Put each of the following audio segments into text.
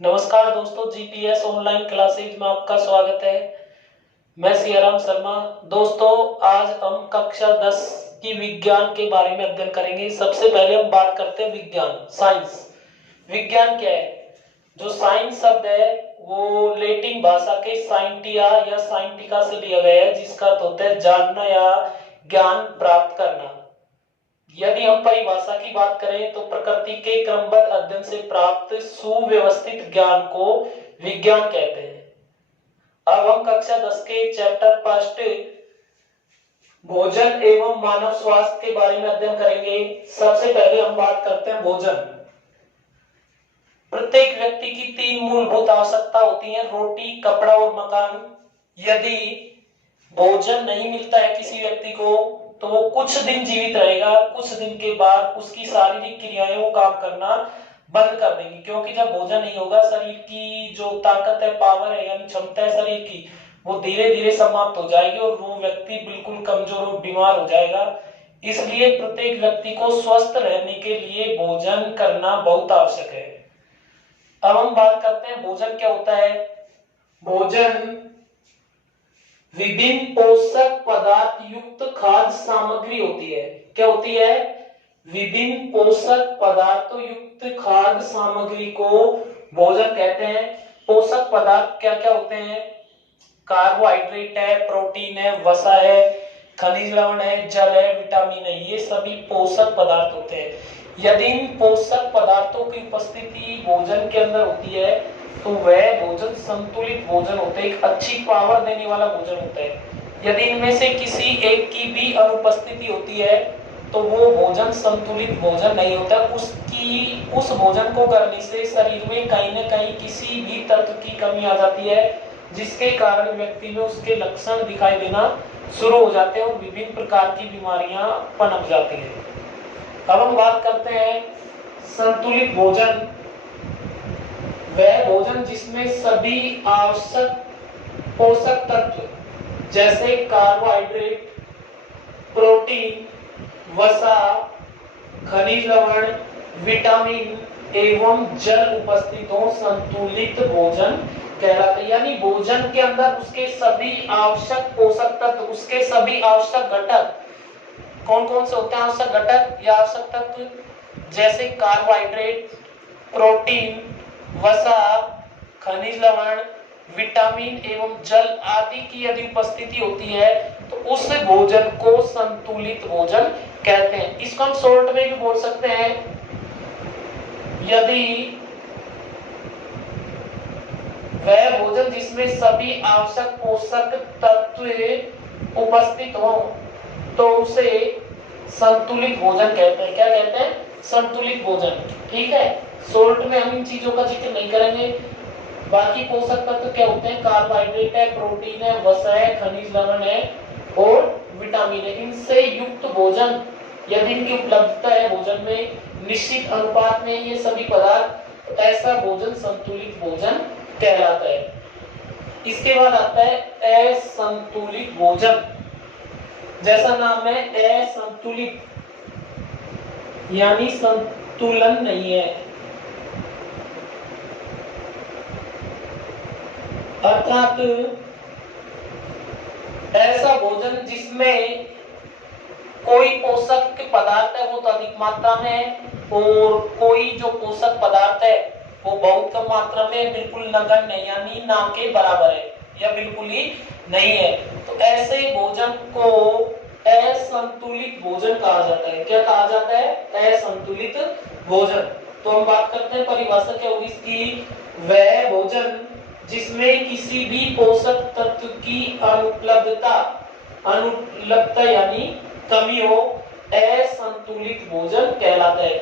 नमस्कार दोस्तों, GPS online classes में आपका स्वागत है। मैं सियाराम शर्मा। दोस्तों, आज हम कक्षा 10 की विज्ञान के बारे में अध्ययन करेंगे। सबसे पहले हम बात करते हैं विज्ञान, साइंस। विज्ञान क्या है? जो साइंस शब्द है वो लैटिन भाषा के साइंटिया या साइंटिका से लिया गया है, जिसका अर्थ होता है जानना या ज्ञान प्राप्त करना। यदि हम परिभाषा की बात करें तो प्रकृति के क्रमबद्ध अध्ययन से प्राप्त सुव्यवस्थित ज्ञान को विज्ञान कहते हैं। अब हम कक्षा 10 के चैप्टर फर्स्ट भोजन एवं मानव स्वास्थ्य के बारे में अध्ययन करेंगे। सबसे पहले हम बात करते हैं भोजन। प्रत्येक व्यक्ति की 3 मूलभूत आवश्यकता होती है: रोटी, कपड़ा और मकान। यदि भोजन नहीं मिलता है किसी व्यक्ति को तो वो कुछ दिन जीवित रहेगा, कुछ दिन के बाद उसकी शारीरिक क्रियाएं वो काम करना बंद कर देंगी, क्योंकि जब भोजन नहीं होगा शरीर की जो ताकत है, पावर है यानी क्षमता है शरीर की, वो धीरे धीरे समाप्त हो जाएगी और वो व्यक्ति बिल्कुल कमजोर और बीमार हो जाएगा। इसलिए प्रत्येक व्यक्ति को स्वस्थ रहने के लिए भोजन करना बहुत आवश्यक है। अब हम बात करते हैं भोजन क्या होता है। भोजन विभिन्न पोषक पदार्थ युक्त खाद्य सामग्री होती है। क्या होती है? विभिन्न पोषक पदार्थों युक्त खाद्य सामग्री को भोजन कहते हैं। पोषक पदार्थ क्या क्या होते हैं? कार्बोहाइड्रेट है, प्रोटीन है, वसा है, खनिज लवण है, जल है, विटामिन है, ये सभी पोषक पदार्थ होते हैं। यदि इन पोषक पदार्थों की उपस्थिति भोजन के अंदर होती है तो वह भोजन संतुलित भोजन होता है, एक अच्छी पावर देने वाला भोजन होता है। यदि इनमें से किसी एक की भी अनुपस्थिति होती है तो वो भोजन संतुलित भोजन नहीं होता। उस भोजन को करने से शरीर में कहीं न कहीं किसी भी तत्व की कमी आ जाती है, जिसके कारण व्यक्ति में उसके लक्षण दिखाई देना शुरू हो जाते हैं और विभिन्न प्रकार की बीमारियां पनप जाती हैं। अब हम बात करते हैं संतुलित भोजन। वह भोजन जिसमें सभी आवश्यक पोषक तत्व जैसे कार्बोहाइड्रेट, प्रोटीन, वसा, खनिज लवण, विटामिन एवं जल उपस्थित हो, संतुलित भोजन कहलाता है। यानी भोजन के अंदर उसके सभी आवश्यक पोषक तत्व, उसके सभी आवश्यक घटक कौन कौन से होते हैं? आवश्यक घटक या आवश्यक तत्व जैसे कार्बोहाइड्रेट, प्रोटीन, वसा, खनिज लवण, विटामिन एवं जल आदि की यदि उपस्थिति होती है तो उस भोजन को संतुलित भोजन कहते हैं। इसको हम शॉर्ट में भी बोल सकते हैं। यदि वह भोजन जिसमें सभी आवश्यक पोषक तत्व उपस्थित हो तो उसे संतुलित भोजन कहते हैं। क्या कहते हैं? संतुलित भोजन। ठीक है, शॉर्ट में हम इन चीजों का जिक्र नहीं करेंगे। बाकी पोषक तत्व क्या होते हैं? कार्बोहाइड्रेट है, प्रोटीन है, वसा है, खनिज लवण है और विटामिन है। इनसे युक्त भोजन यदि इनकी उपलब्धता है भोजन में निश्चित अनुपात में ये सभी पदार्थ, तो ऐसा भोजन संतुलित भोजन कहलाता है। इसके बाद आता है असंतुलित भोजन। जैसा नाम है असंतुलित, यानी संतुलन नहीं है, अर्थात ऐसा भोजन जिसमें कोई पोषक पदार्थ है वो तो अधिक मात्रा में है और कोई जो पोषक पदार्थ है वो बहुत कम मात्रा में, बिल्कुल नगण्य यानी ना के बराबर है या बिल्कुल ही नहीं है, तो ऐसे भोजन को असंतुलित भोजन कहा जाता है। क्या कहा जाता है? असंतुलित भोजन। तो हम बात करते हैं परिभाषा क्या होगी इसकी। वह भोजन जिसमें किसी भी पोषक तत्व की अनुपलब्धता यानी कमी हो, असंतुलित भोजन कहलाता है।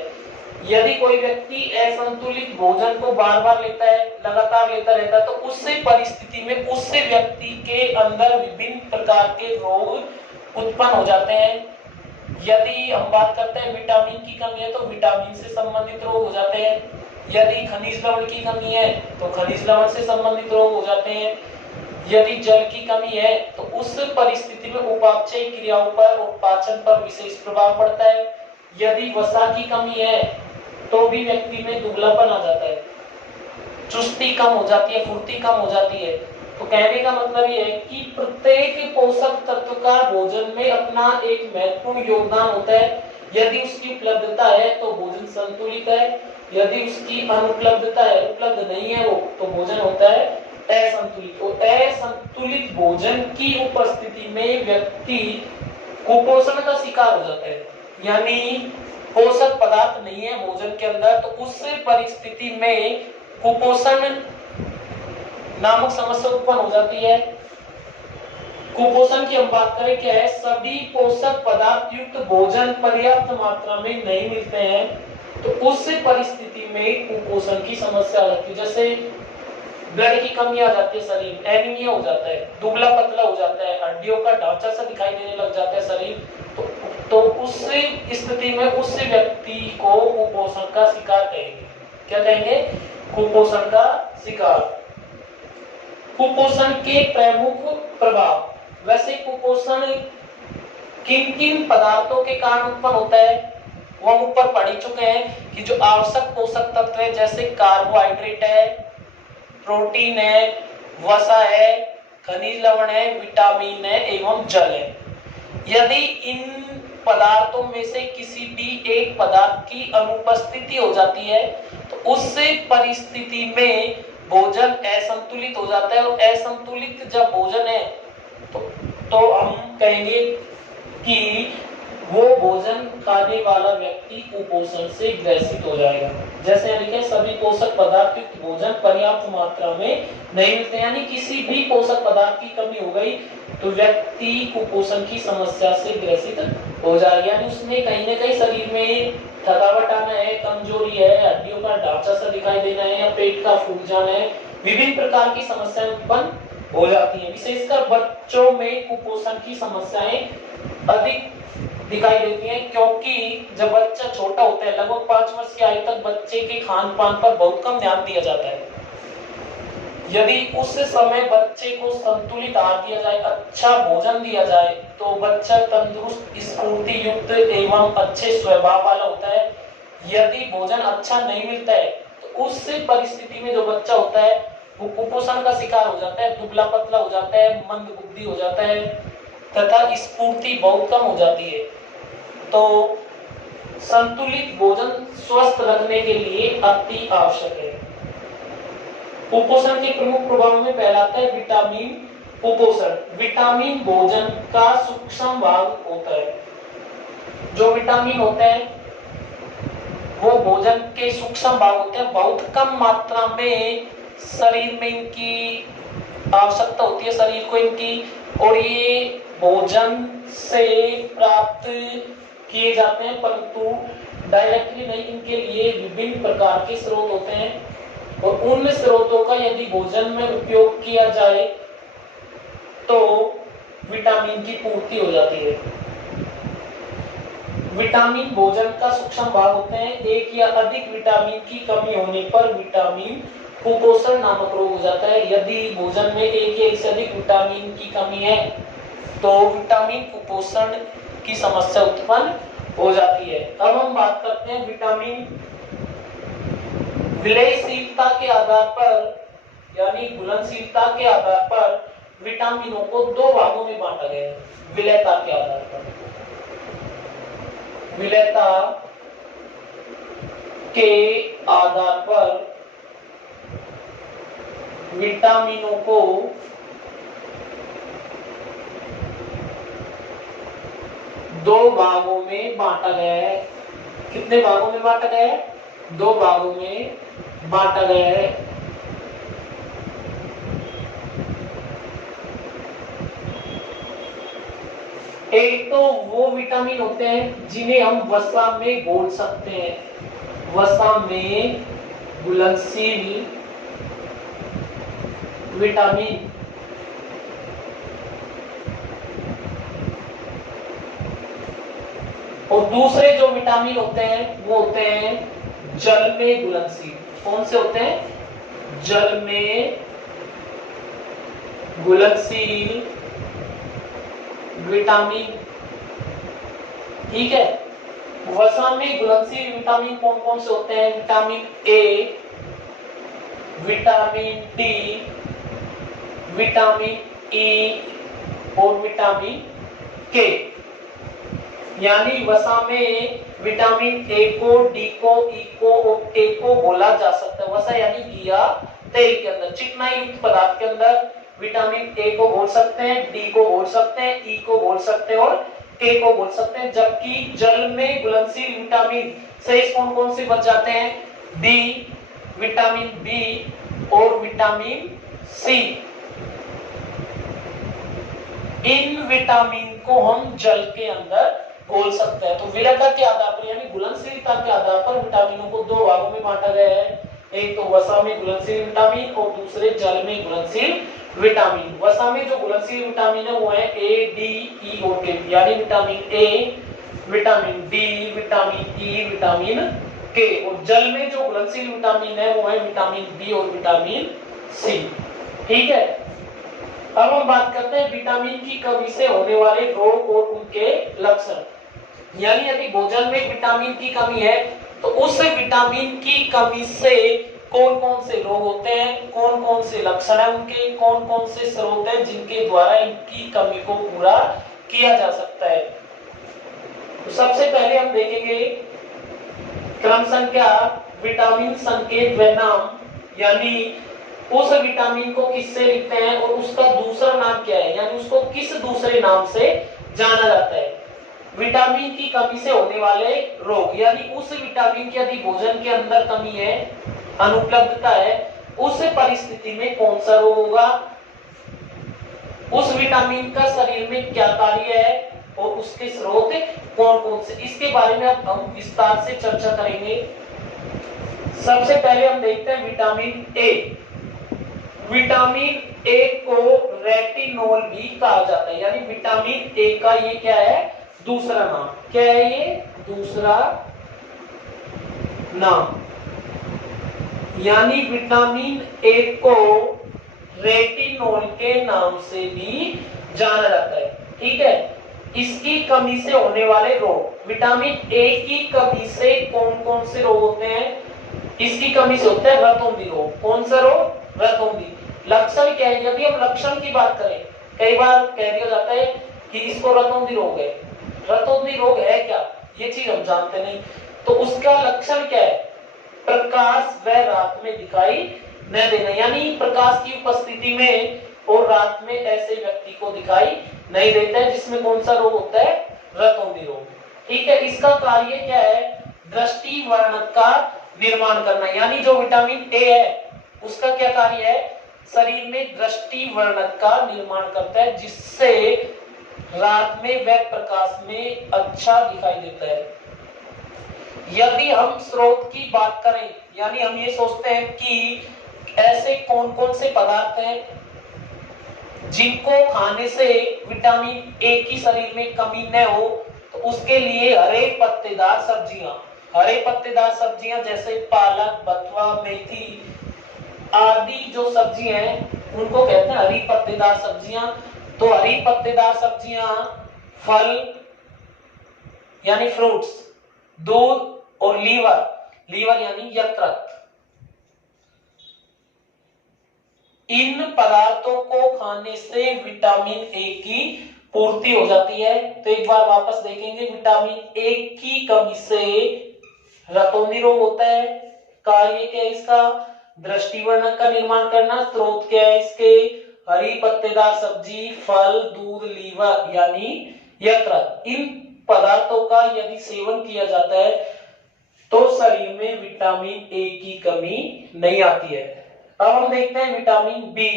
यदि कोई व्यक्ति असंतुलित भोजन को बार बार लेता है, लगातार लेता रहता है, तो उससे परिस्थिति में उससे व्यक्ति के अंदर विभिन्न प्रकार के रोग उत्पन्न हो जाते हैं। यदि हम बात करते हैं विटामिन की कमी है तो विटामिन से संबंधित रोग हो जाते हैं। यदि खनिज लवण की कमी है तो खनिज लवण से संबंधित रोग हो जाते हैं। यदि जल की कमी है तो उस परिस्थिति में उपापचय क्रियाओं पर और पाचन पर विशेष प्रभाव पड़ता है। यदि वसा की कमी है तो भी व्यक्ति में दुबलापन आ जाता है। चुस्ती कम हो जाती है, फुर्ती कम हो जाती है। तो कहने का मतलब ये है कि प्रत्येक पोषक तत्व का भोजन में अपना एक महत्वपूर्ण योगदान होता है। यदि उसकी उपलब्धता है तो भोजन संतुलित है, यदि उसकी अनुपलब्धता है, उपलब्ध नहीं है वो, तो भोजन होता है असंतुलित। तो असंतुलित भोजन की उपस्थिति में व्यक्ति कुपोषण का शिकार हो जाता है, यानी पोषक पदार्थ नहीं है भोजन के अंदर, तो उस परिस्थिति में कुपोषण नामक समस्या उत्पन्न हो जाती है। कुपोषण की हम बात करें क्या है, सभी पोषक पदार्थ युक्त भोजन पर्याप्त मात्रा में नहीं मिलते हैं, तो उस परिस्थिति में कुपोषण की समस्या आती है। जैसे ब्लड की कमी आ जाती है, शरीर एनीमिया हो जाता है, दुबला पतला हो जाता है, हड्डियों का ढांचा सा दिखाई देने लग जाता है शरीर, तो उस स्थिति में उस व्यक्ति को कुपोषण का शिकार कहेंगे। क्या कहेंगे? कुपोषण का शिकार। कुपोषण के प्रमुख प्रभाव, वैसे कुपोषण किन किन पदार्थों के कारण उत्पन्न होता है वो हम ऊपर पढ़ चुके हैं कि जो आवश्यक पोषक तत्व है, जैसे कार्बोहाइड्रेट है, प्रोटीन है, वसा है, खनिज लवण है, विटामिन है एवं जल है। यदि इन पदार्थों में से किसी भी एक पदार्थ की अनुपस्थिति हो जाती है तो उस परिस्थिति में भोजन असंतुलित हो जाता है, और असंतुलित जब भोजन है तो हम कहेंगे कि वो भोजन खाने वाला व्यक्ति कुपोषण से ग्रसित हो जाएगा। जैसे यहाँ लिखे सभी पोषक पदार्थ युक्त भोजन पर्याप्त मात्रा में नहीं मिलते, यानी किसी भी पोषक पदार्थ की कमी हो गई तो व्यक्ति कुपोषण की समस्या से ग्रसित हो जाएगा, यानी उसने कहीं ना कहीं शरीर में थकावट आना है, कमजोरी है, हड्डियों का ढांचा सा दिखाई देना है, या पेट का फूल जाना है, विभिन्न प्रकार की समस्याएं उत्पन्न हो जाती हैं। विशेषकर बच्चों में कुपोषण की समस्याएं अधिक दिखाई देती हैं, क्योंकि जब बच्चा छोटा होता है, लगभग 5 वर्ष की आयु तक बच्चे के खान पान पर बहुत कम ध्यान दिया जाता है। यदि उस समय बच्चे को संतुलित आहार दिया जाए, अच्छा भोजन दिया जाए, तो बच्चा तंदुरुस्त, स्फूर्ति युक्त एवं अच्छे स्वभाव वाला होता है। यदि भोजन अच्छा नहीं मिलता है तो उस परिस्थिति में जो बच्चा होता है वो कुपोषण का शिकार हो जाता है, दुबला पतला हो जाता है, मंद बुद्धि हो जाता है तथा स्फूर्ति बहुत कम हो जाती है। तो संतुलित भोजन स्वस्थ रखने के लिए अति आवश्यक है। कुपोषण के प्रमुख प्रभाव में पहला आता है विटामिन कुपोषण। विटामिन भोजन का सूक्ष्म भाग होता है। जो विटामिन होते हैं वो भोजन के सूक्ष्म भाग होते हैं, बहुत कम मात्रा में शरीर में इनकी आवश्यकता होती है शरीर को इनकी, और ये भोजन से प्राप्त किए जाते हैं, परंतु डायरेक्टली नहीं, इनके लिए विभिन्न प्रकार के स्रोत होते हैं, और उन स्रोतों का यदि भोजन में उपयोग किया जाए तो विटामिन की पूर्ति हो जाती है। विटामिन भोजन का सूक्ष्म भाग होते हैं। एक या अधिक विटामिन की कमी होने पर विटामिन कुपोषण नामक रोग हो जाता है। यदि भोजन में एक या इससे अधिक विटामिन की कमी है तो विटामिन कुपोषण की समस्या उत्पन्न हो जाती है। अब हम बात करते हैं विटामिन विलयशीलता के आधार पर, यानी घुलनशीलता के आधार पर विटामिनों को दो भागों में बांटा गया है। विलयता के आधार पर, विलयता के आधार पर विटामिनों को दो भागों में बांटा गया है। कितने भागों में बांटा गया है? दो भागों में बांटा गया है। एक तो वो विटामिन होते हैं जिन्हें हम वसा में घोल सकते हैं, वसा में घुलनशील विटामिन। और दूसरे जो विटामिन होते हैं वो होते हैं जल में घुलनशील। कौन से होते हैं? जल में घुलनशील विटामिन। ठीक है, वसा में घुलनशील विटामिन कौन कौन से होते हैं? Vitamin A, vitamin D, vitamin E और विटामिन के। यानी वसा में विटामिन ए को, डी को, ई को और के को बोला जा सकता है। वसा यानी घी या तेल के अंदर, चिकनाई युक्त पदार्थ के अंदर विटामिन ए को बोल सकते हैं, डी को बोल सकते हैं, ई को बोल सकते हैं और के को बोल सकते हैं। जबकि जल में घुलनशील विटामिन शेष कौन कौन से बच जाते हैं? डी, विटामिन बी और विटामिन सी। इन विटामिन को हम जल के अंदर घोल सकते हैं। तो विरता के आधार पर यानी घुलनशीलता के आधार पर विटामिनों को दो भागों में बांटा गया है। एक तो वसा में घुलनशील विटामिन और दूसरे जल में घुलनशील विटामिन। वसा में जो घुलनशील विटामिन है वो है ए, डी, ई और के। यानी vitamin A, vitamin D, vitamin E, vitamin के। और जल में जो घुलनशील विटामिन है वो है विटामिन बी और विटामिन सी। ठीक है, अब हम बात करते हैं विटामिन की कमी से होने वाले रोग और उनके लक्षण। यानी यदि भोजन में विटामिन की कमी है तो उस विटामिन की कमी से कौन कौन से रोग होते हैं, कौन कौन से लक्षण है उनके, कौन कौन से स्रोत हैं जिनके द्वारा इनकी कमी को पूरा किया जा सकता है। तो सबसे पहले हम देखेंगे क्रम संख्या विटामिन संकेत व नाम। यानी उस विटामिन को किससे लिखते हैं और उसका दूसरा नाम क्या है, यानी उसको किस दूसरे नाम से जाना जाता है। विटामिन की कमी से होने वाले रोग, यानी उस विटामिन की यदि भोजन के अंदर कमी है, अनुपलब्धता है, उस परिस्थिति में कौन सा रोग होगा, उस विटामिन का शरीर में क्या कार्य है और उसके स्रोत कौन कौन से, इसके बारे में अब हम विस्तार से चर्चा करेंगे। सबसे पहले हम देखते हैं विटामिन ए। विटामिन ए को रेटिनॉल भी कहा जाता है। यानी विटामिन ए का ये क्या है? दूसरा नाम। क्या है ये? दूसरा नाम। यानी विटामिन ए को रेटिनॉल के नाम से भी जाना जाता है। ठीक है, इसकी कमी से होने वाले रोग। विटामिन ए की कमी से कौन कौन से रोग होते हैं? इसकी कमी से होता है रतौंधी रोग। कौन सा रोग? रतौंधी। लक्षण क्या है? यदि हम लक्षण की बात करें, कई बार कह दिया जाता है कि इसको रतौंधी रोग है। रतौंधी रोग है क्या, ये चीज हम जानते नहीं। तो उसका लक्षण क्या है? प्रकाश व रात में दिखाई न देना। यानी प्रकाश की उपस्थिति में और रात में ऐसे व्यक्ति को दिखाई नहीं देता है, जिसमें कौन सा रोग होता है? रतौंधी रोग। ठीक है, इसका कार्य क्या है? दृष्टि वर्णक का निर्माण करना। यानी जो विटामिन ए है उसका क्या कार्य है? शरीर में दृष्टि वर्णक का निर्माण करता है, जिससे रात में व प्रकाश में अच्छा दिखाई देता है। यदि हम स्रोत की बात करें, यानी हम ये सोचते हैं कि ऐसे कौन कौन से पदार्थ हैं जिनको खाने से विटामिन ए की शरीर में कमी न हो, तो उसके लिए हरे पत्तेदार सब्जियां, हरे पत्तेदार सब्जियां जैसे पालक, बथुआ, मेथी आदि जो सब्जियां हैं उनको कहते हैं हरी पत्तेदार सब्जियां। तो हरी पत्तेदार सब्जियां, फल यानी फ्रूट्स, दूध और लीवर, लीवर यानी यकृत, इन पदार्थों को खाने से विटामिन ए की पूर्ति हो जाती है। तो एक बार वापस देखेंगे, विटामिन ए की कमी से रतौंधी रोग होता है। कार्य क्या है इसका? दृष्टिवर्णक का निर्माण करना। स्रोत क्या है इसके? हरी पत्तेदार सब्जी, फल, दूध, लीवर यानी यकृत। इन पदार्थों का यदि सेवन किया जाता है तो शरीर में विटामिन ए की कमी नहीं आती है। अब हम देखते हैं विटामिन बी।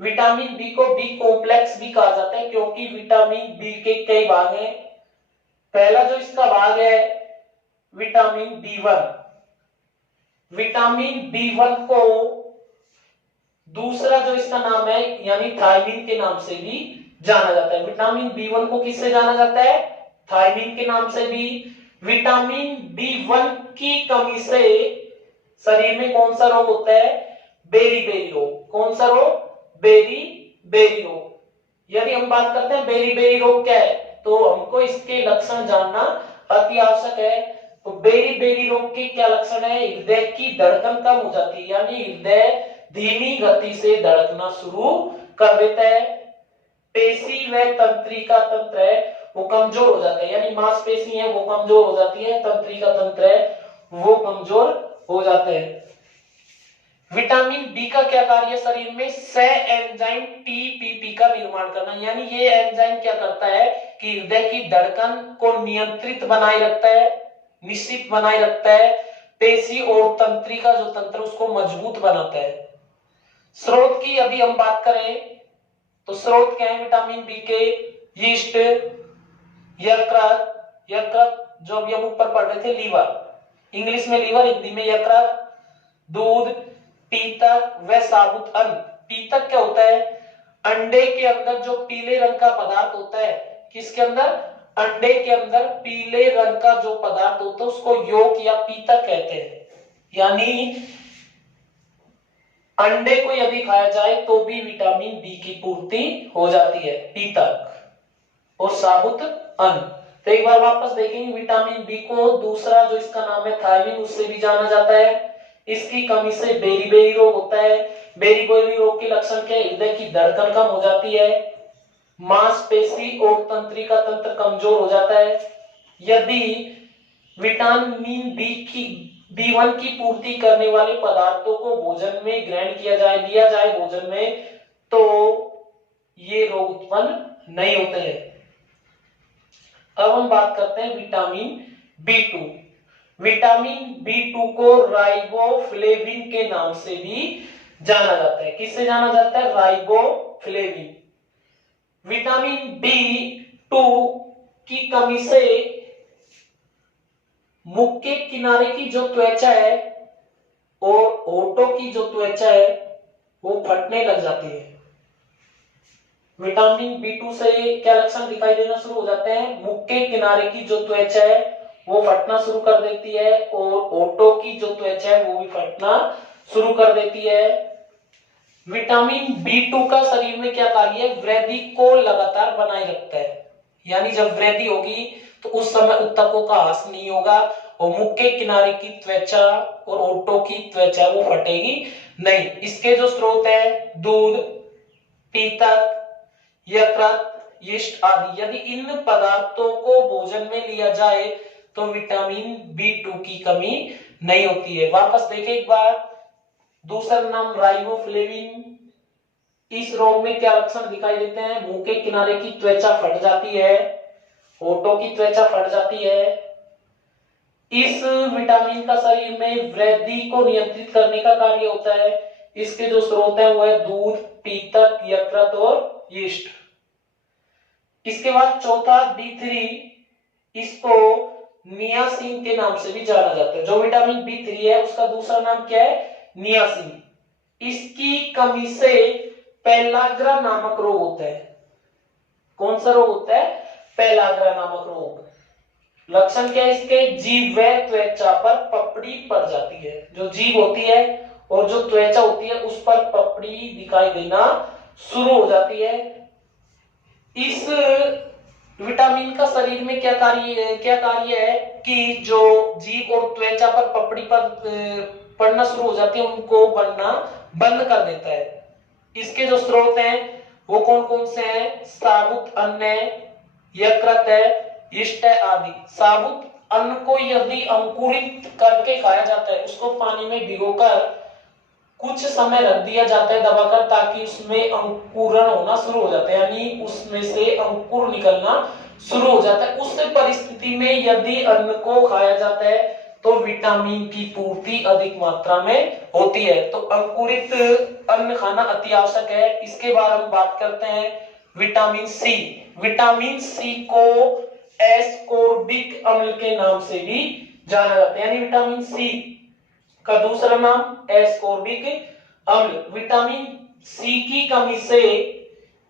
विटामिन बी को बी कॉम्प्लेक्स भी कहा जाता है, क्योंकि विटामिन बी के कई भाग हैं। पहला जो इसका भाग है विटामिन बी1। विटामिन बी1 को दूसरा जो इसका नाम है यानी थायमिन के नाम से भी जाना जाता है। विटामिन बी1 को किससे जाना जाता है? थायमिन के नाम से भी। विटामिन बी1 की कमी से शरीर में कौन सा रोग होता है? बेरी-बेरी रोग। कौन सा रोग? बेरी-बेरी रोग। यदि हम बात करते हैं बेरी-बेरी रोग क्या है, तो हमको इसके लक्षण जानना अति आवश्यक है। तो बेरी रोग के क्या लक्षण है? हृदय की धड़कन कम हो जाती है, यानी हृदय धीमी गति से धड़कना शुरू कर देता है। पेशी व तंत्रिका तंत्र है वो कमजोर हो जाता है, यानी मांसपेशी है वो कमजोर हो जाती है, तंत्रिका तंत्र है वो कमजोर हो जाते हैं। विटामिन बी का क्या कार्य है शरीर में? सह एंजाइम टीपीपी का निर्माण करना, यानी ये एंजाइम क्या करता है कि हृदय की धड़कन को नियंत्रित बनाए रखता है, निश्चित बनाए रखता है, पेशी और तंत्रिका जो तंत्र उसको मजबूत बनाता है। स्रोत की यदि हम बात करें तो स्रोत क्या है विटामिन बी के? यीस्ट, यकृत जो अभी हम ऊपर पढ़ रहे थे लीवर, इंग्लिश में लीवर, हिंदी में यकृत, दूध, पीतक व साबुत अन्न। पीतक क्या होता है? अंडे के अंदर जो पीले रंग का पदार्थ होता है, किसके अंदर? अंडे के अंदर पीले रंग का जो पदार्थ होता है उसको यॉक या पीतक कहते हैं। यानी अंडे को यदि खाया जाए तो भी विटामिन बी की पूर्ति हो जाती है, पीतक और साबुत अन्न। तो एक बार वापस देखेंगे, विटामिन बी को दूसरा जो इसका नाम है थायमिन, उससे भी जाना जाता है। इसकी कमी से बेरी रोग होता है। बेरी रोग के लक्षण क्या है? हृदय की धड़कन कम हो जाती है, मांसपेशी और तंत्रिका तंत्र कमजोर हो जाता है। यदि विटामिन बी1 की पूर्ति करने वाले पदार्थों को भोजन में ग्रहण किया जाए, लिया जाए भोजन में, तो ये रोग उत्पन्न नहीं होते हैं। अब हम बात करते हैं विटामिन बी2। विटामिन बी2 को राइबोफ्लेविन के नाम से भी जाना जाता है। किससे जाना जाता है? राइबोफ्लेविन। विटामिन बी2 की कमी से मुख के किनारे की जो त्वचा है और होठों की जो त्वचा है वो फटने लग जाती है। विटामिन बी2 से क्या लक्षण दिखाई देना शुरू हो जाते हैं? मुख के किनारे की जो त्वचा है वो फटना शुरू कर देती है और होठों की जो त्वचा है वो भी फटना शुरू कर देती है। विटामिन बी2 का शरीर में क्या कार्य है? वृद्धि को लगातार बनाए रखता है, यानी जब वृद्धि होगी तो उस समय उत्तकों का ह्रास नहीं होगा और मुख के किनारे की त्वचा और होठों की त्वचा वो फटेगी नहीं। इसके जो स्रोत है दूध, पीतक, यकृत, यीस्ट आदि, यदि इन पदार्थों को भोजन में लिया जाए तो विटामिन बी2 की कमी नहीं होती है। वापस देखें एक बार, दूसरा नाम राइबोफ्लेविन। इस रोग में क्या लक्षण दिखाई देते हैं? मुंह के किनारे की त्वचा फट जाती है, होठों की त्वचा फट जाती है। इस विटामिन का शरीर में वृद्धि को नियंत्रित करने का कार्य होता है। इसके जो स्रोत है वो है दूध, पीतक, यकृत और यीस्ट। इसके बाद चौथा B3, इसको नियासिन के नाम से भी जाना जाता है। जो विटामिन B3 है उसका दूसरा नाम क्या है? नियासिन। इसकी कमी से पेलाग्रा नामक रोग होता है। कौन सा रोग होता है? पेलाग्रा नामक रोग। लक्षण क्या है इसके? जीभ व त्वचा पर पपड़ी पड़ जाती है। जो जीभ होती है और जो त्वचा होती है उस पर पपड़ी दिखाई देना शुरू हो जाती है। इस विटामिन का शरीर में क्या कार्य है कि जो जीभ और त्वचा पर पपड़ी पर पड़ना शुरू हो जाती है उनको बनना बंद कर देता है। इसके जो स्रोत हैं वो कौन कौन से हैं? साबुत अन्न है, यकृत है, यीस्ट है आदि। साबुत अन्न को यदि अंकुरित करके खाया जाता है, उसको पानी में भिगोकर कुछ समय रख दिया जाता है दबाकर, ताकि उसमें अंकुरण होना शुरू हो जाता है, यानी उसमें से अंकुर निकलना शुरू हो जाता है। उस परिस्थिति में यदि अन्न को खाया जाता है तो विटामिन की पूर्ति अधिक मात्रा में होती है। तो अंकुरित अन्न खाना अति आवश्यक है। इसके बाद हम बात करते हैं विटामिन सी। विटामिन सी को एस्कॉर्बिक अम्ल के नाम से भी जाना जाता है, यानी विटामिन सी का दूसरा नाम एस्कॉर्बिक अम्ल। विटामिन सी की कमी से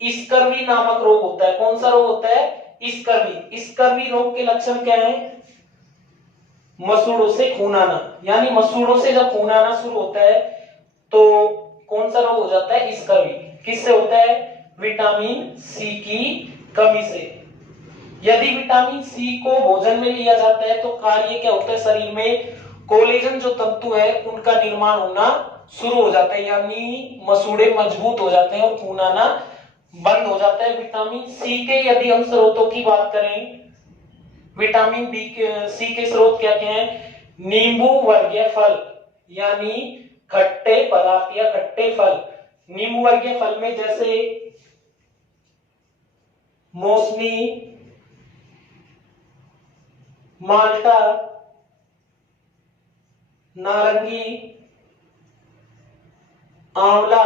स्कर्वी नामक रोग होता है। कौन सा रोग होता है? स्कर्वी। स्कर्वी रोग के लक्षण क्या है? मसूड़ों से खून आना, यानी मसूड़ों से जब खून आना शुरू होता है तो कौन सा रोग हो जाता है? स्कर्वी। किससे होता है? विटामिन सी की कमी से। यदि विटामिन सी को भोजन में लिया जाता है तो कार्य क्या होता है, शरीर में कोलेजन जो तंतु है उनका निर्माण होना शुरू हो जाता है, यानी मसूड़े मजबूत हो जाते हैं और खून आना बंद हो जाता है। विटामिन सी के यदि हम स्रोतों की बात करें, विटामिन बी के सी के स्रोत क्या क्या हैं, नींबू वर्गीय फल यानी खट्टे पदार्थ या खट्टे फल। नींबू वर्गीय फल में जैसे मौसमी, माल्टा, नारंगी, आंवला,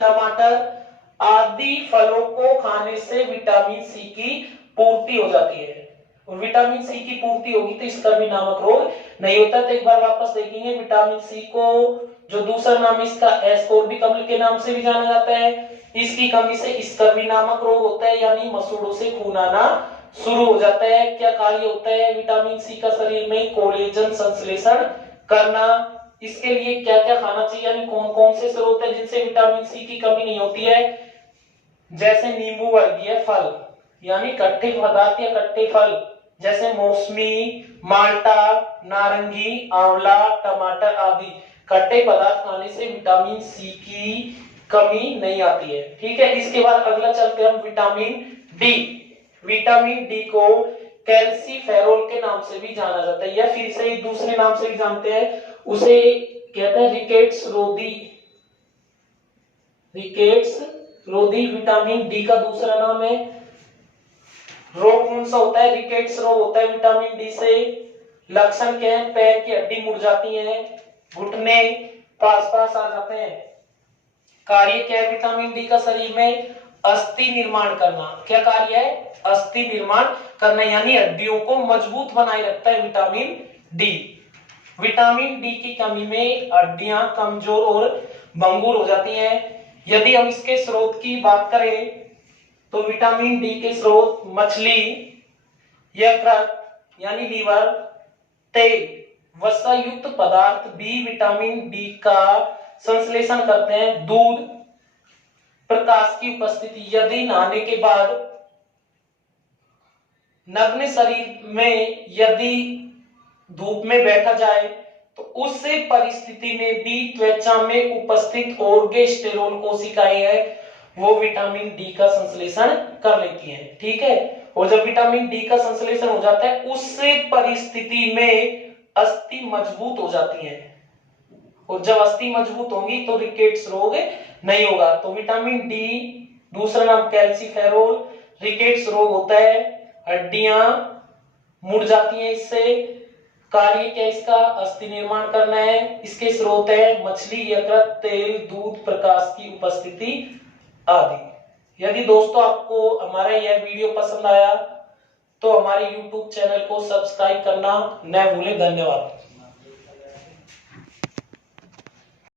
टमाटर आदि फलों को खाने से विटामिन सी की पूर्ति हो जाती है। और विटामिन सी की पूर्ति होगी तो स्कर्वी नामक रोग नहीं होता। तो एक बार वापस देखेंगे, विटामिन सी को जो दूसरा नाम इसका एस्कोर्बिक अम्ल के नाम से भी जाना जाता है, इसकी कमी से स्कर्वी नामक रोग होता है, यानी मसूड़ों से खून आना शुरू हो जाता है। क्या कार्य होता है विटामिन सी का शरीर में, कोलेजन संश्लेषण करना। इसके लिए क्या क्या खाना चाहिए, यानी कौन कौन से स्रोत है जिनसे विटामिन सी की कमी नहीं होती है, जैसे नींबू वर्गीय फल यानी खट्टे पदार्थ या खट्टे फल जैसे मौसमी, माल्टा, नारंगी, आंवला, टमाटर आदि खट्टे पदार्थ खाने से विटामिन सी की कमी नहीं आती है। ठीक है, इसके बाद अगला चलते हैं हम विटामिन डी। विटामिन डी को कैल्सीफेरोल के नाम से भी जाना जाता है, या फिर से दूसरे नाम से भी जानते हैं, उसे कहते हैं रिकेट्स रोधी। रिकेट्स रोधी विटामिन डी का दूसरा नाम है। रोग कौन सा होता है, रिकेट्स रोग होता है विटामिन डी से। लक्षण क्या है, पैर की हड्डी मुड़ जाती है, घुटने पास पास आ जाते हैं। कार्य क्या है विटामिन डी का शरीर में, अस्थि निर्माण करना। क्या कार्य है, अस्थि निर्माण करना, यानी हड्डियों को मजबूत बनाए रखता है विटामिन डी। विटामिन डी की कमी में हड्डियां कमजोर और भंगुर हो जाती हैं। यदि हम इसके स्रोत की बात करें तो विटामिन डी के स्रोत मछली, यकृत यानी लीवर, तेल, वसा युक्त पदार्थ भी विटामिन डी का संश्लेषण करते हैं। दूध, प्रकाश की उपस्थिति, यदि नहाने के बाद नग्न शरीर में यदि धूप में बैठा जाए तो उस परिस्थिति में भी त्वचा में उपस्थित ऑर्गेस्टेरोल कोशिकाएं हैं वो विटामिन डी का संश्लेषण कर लेती हैं। ठीक है, और जब विटामिन डी का संश्लेषण हो जाता है उस परिस्थिति में अस्थि मजबूत हो जाती हैं, और जब अस्थि मजबूत होगी तो रिकेट्स रोग नहीं होगा। तो विटामिन डी दूसरा नाम कैल्सीफेरोल, रिकेट्स रोग होता है, हड्डियां मुड़ जाती हैं इससे। कार्य क्या इसका, अस्थि निर्माण करना है। इसके स्रोत है मछली, यकृत, तेल, दूध, प्रकाश की उपस्थिति आदि। यदि दोस्तों आपको हमारा यह वीडियो पसंद आया तो हमारे YouTube चैनल को सब्सक्राइब करना न भूलें। धन्यवाद।